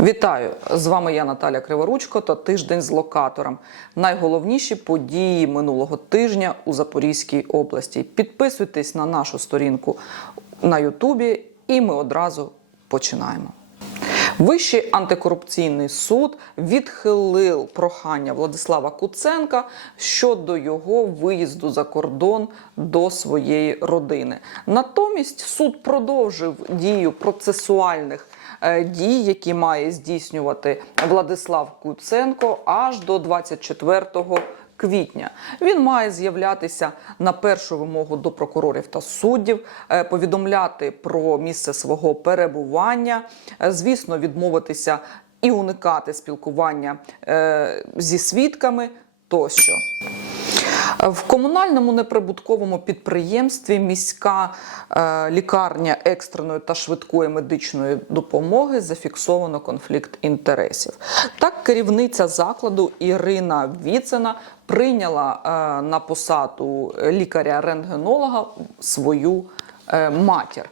Вітаю! З вами я Наталя Криворучко та тиждень з локатором. Найголовніші події минулого тижня у Запорізькій області. Підписуйтесь на нашу сторінку на Ютубі, і ми одразу починаємо. Вищий антикорупційний суд відхилив прохання Владислава Куценка щодо його виїзду за кордон до своєї родини. Натомість суд продовжив дію процесуальних дій, які має здійснювати Владислав Куценко аж до 24 квітня. Він має з'являтися на першу вимогу до прокурорів та суддів, е, повідомляти про місце свого перебування, е, звісно, відмовитися і уникати спілкування е, зі свідками тощо. В комунальному неприбутковому підприємстві міська е, лікарня екстреної та швидкої медичної допомоги зафіксовано конфлікт інтересів. Так, керівниця закладу Ірина Віцина прийняла е, на посаду лікаря-рентгенолога свою е, матір.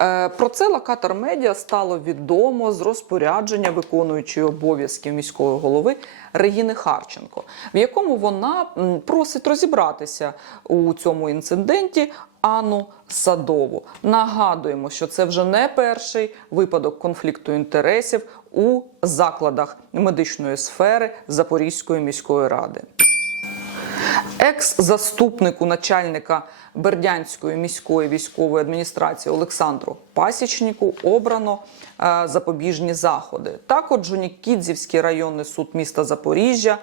Е, Про це локатор медіа стало відомо з розпорядження виконуючої обов'язків міської голови Регіни Харченко, в якому вона просить розібратися у цьому інциденті Анну Садову. Нагадуємо, що це вже не перший випадок конфлікту інтересів у закладах медичної сфери Запорізької міської ради. Екс-заступнику начальника Бердянської міської військової адміністрації Олександру Пасічнику обрано е, запобіжні заходи. Також Жонікідзівський районний суд міста Запоріжжя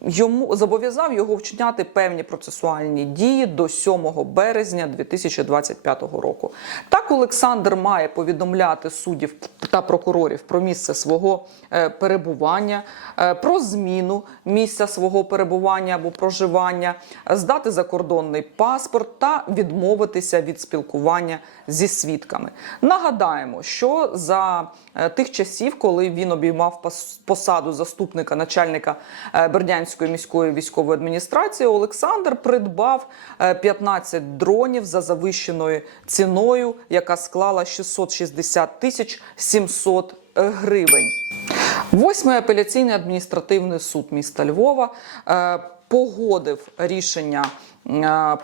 йому зобов'язав його вчиняти певні процесуальні дії до 7 березня 2025 року. Так Олександр має повідомляти суддів та прокурорів про місце свого е, перебування, е, про зміну місця свого перебування або проживання, е, здати закордонний паспорт та відмовитися від спілкування зі свідками. Нагадаємо, що за е, тих часів, коли він обіймав пос- посаду заступника начальника е, Бердянської міської військової адміністрації, Олександр придбав е, 15 дронів за завищеною ціною, яка склала 660 тисяч 700 гривень. Восьмий апеляційний адміністративний суд міста Львова е, погодив рішення е,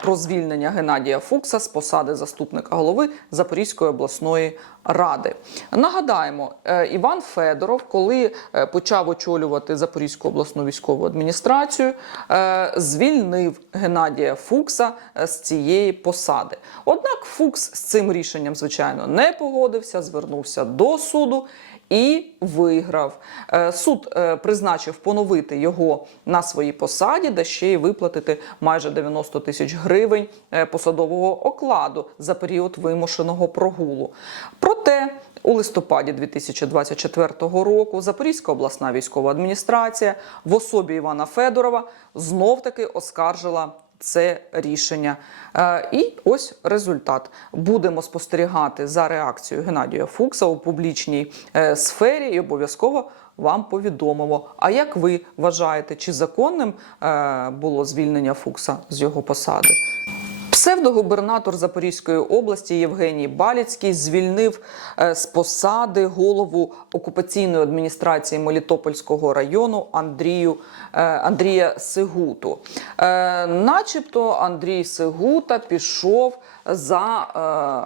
про звільнення Геннадія Фукса з посади заступника голови Запорізької обласної ради. Нагадаємо, е, Іван Федоров, коли е, почав очолювати Запорізьку обласну військову адміністрацію, е, звільнив Геннадія Фукса е, з цієї посади. Однак Фукс з цим рішенням, звичайно, не погодився, звернувся до суду і виграв. Е, Суд е, призначив поновити його на своїй посаді, де ще й виплатити майже 90 тисяч гривень е, посадового окладу за період вимушеного прогулу. Проте у листопаді 2024 року Запорізька обласна військова адміністрація в особі Івана Федорова знов таки оскаржила це рішення. Е, І ось результат. Будемо спостерігати за реакцією Геннадія Фукса у публічній е, сфері і обов'язково вам повідомимо. А як ви вважаєте, чи законним е, було звільнення Фукса з його посади? Псевдогубернатор Запорізької області Євгеній Баліцький звільнив е, з посади голову окупаційної адміністрації Мелітопольського району Андрію е, Андрія Сигуту. Е, Начебто Андрій Сигута пішов за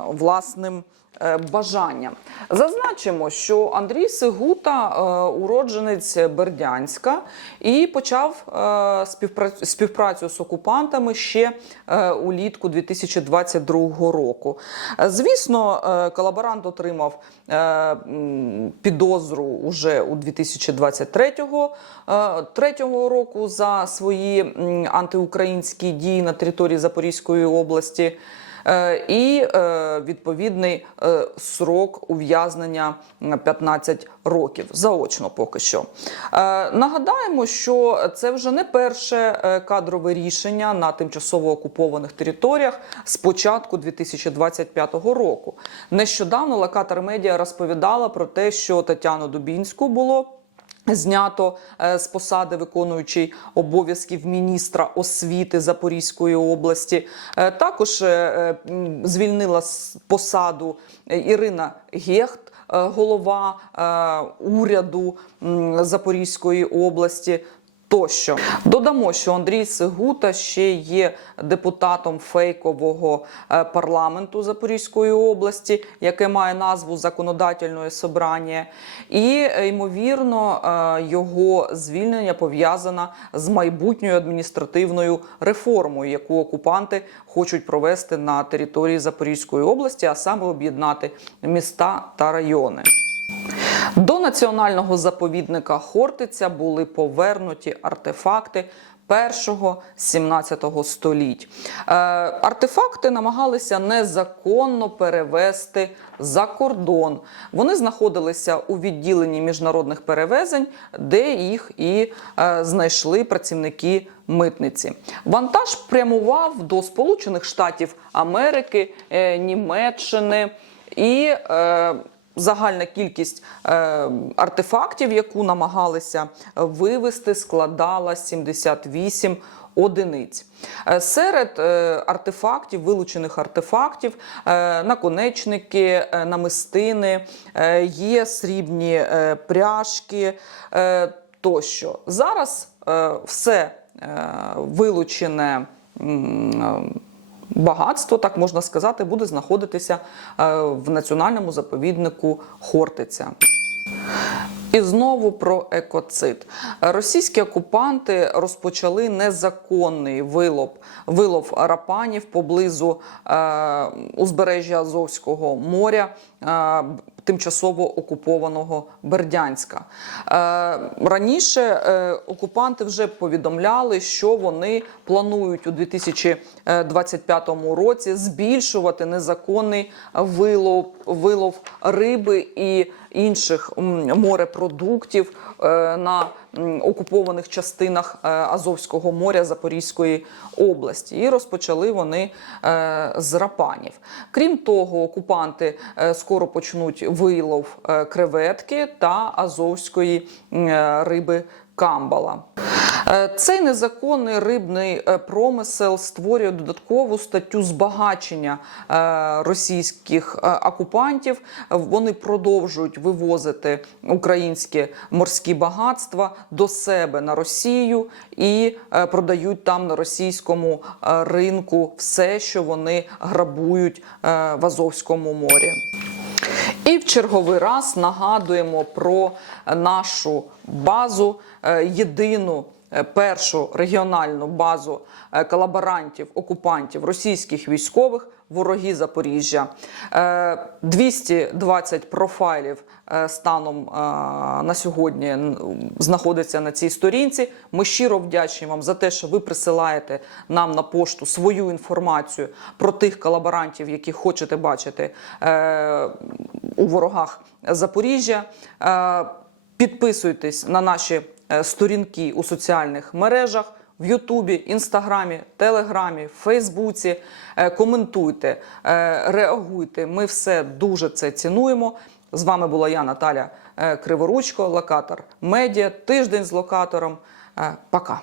власним. Е, Бажанням зазначимо, що Андрій Сигута е, уродженець Бердянська і почав е, співпрацю з окупантами ще улітку 2022 року. Звісно, колаборант отримав підозру уже у 2023 е, року за свої антиукраїнські дії на території Запорізької області. Е, І е, відповідний е, срок ув'язнення м, 15 років заочно поки що. Нагадаємо, що це вже не перше кадрове рішення на тимчасово окупованих територіях з початку 2025 року. Нещодавно локатор медіа розповідала про те, що Тетяну Дубінську було. Знято е, з посади виконуючий обов'язків міністра освіти Запорізької області. Е, Також е, звільнила з посаду Ірина Гехт, голова уряду Запорізької області. Тощо додамо, що Андрій Сигута ще є депутатом фейкового е, парламенту Запорізької області, яке має назву законодательне собрання, і е, ймовірно е, його звільнення пов'язане з майбутньою адміністративною реформою, яку окупанти хочуть провести на території Запорізької області, а саме об'єднати міста та райони. Національного заповідника Хортиця були повернуті артефакти. 1-17 століть. Е, артефакти намагалися незаконно перевести за кордон. Вони знаходилися у відділенні міжнародних перевезень, де їх і е, знайшли працівники митниці. Вантаж прямував до Сполучених Штатів Америки, е, Німеччини і. Загальна кількість е, артефактів, яку намагалися вивести, складала 78 одиниць. Е, Серед е, артефактів, вилучених артефактів, наконечники, намистини, є срібні пряжки тощо. Зараз все вилучене. Багатство, так можна сказати, буде знаходитися е, в національному заповіднику Хортиця. І знову про екоцид. Російські окупанти розпочали незаконний вилов, вилов рапанів поблизу е, узбережжя Азовського моря. Е, Тимчасово окупованого Бердянська. Е, раніше е, окупанти вже повідомляли, що вони планують у 2025 році збільшувати незаконний вилов, вилов риби і інших морепродуктів на окупованих частинах е, Азовського моря Запорізької області. І розпочали вони е, з рапанів. Крім того, окупанти е, скоро почнуть вилов креветки та азовської риби камбала. Е, Цей незаконний рибний е, промисел створює додаткову статтю збагачення е, російських окупантів. Вони продовжують вивозити українські морські багатства до себе на Росію і продають там на російському ринку все, що вони грабують в Азовському морі. І в черговий раз нагадуємо про нашу базу, єдину першу регіональну базу е, колаборантів, окупантів, російських військових, вороги Запоріжжя. Е, 220 профайлів е, станом е, на сьогодні знаходиться на цій сторінці. Ми щиро вдячні вам за те, що ви присилаєте нам на пошту свою інформацію про тих колаборантів, яких хочете бачити е, у ворогах Запоріжжя. Е, Підписуйтесь на наші е, сторінки у соціальних мережах. В Ютубі, Інстаграмі, Телеграмі, Фейсбуці Е, коментуйте, е, реагуйте. Ми все дуже це цінуємо. З вами була я, Наталя е, Криворучко, локатор медіа. Тиждень з локатором. Е, Пока.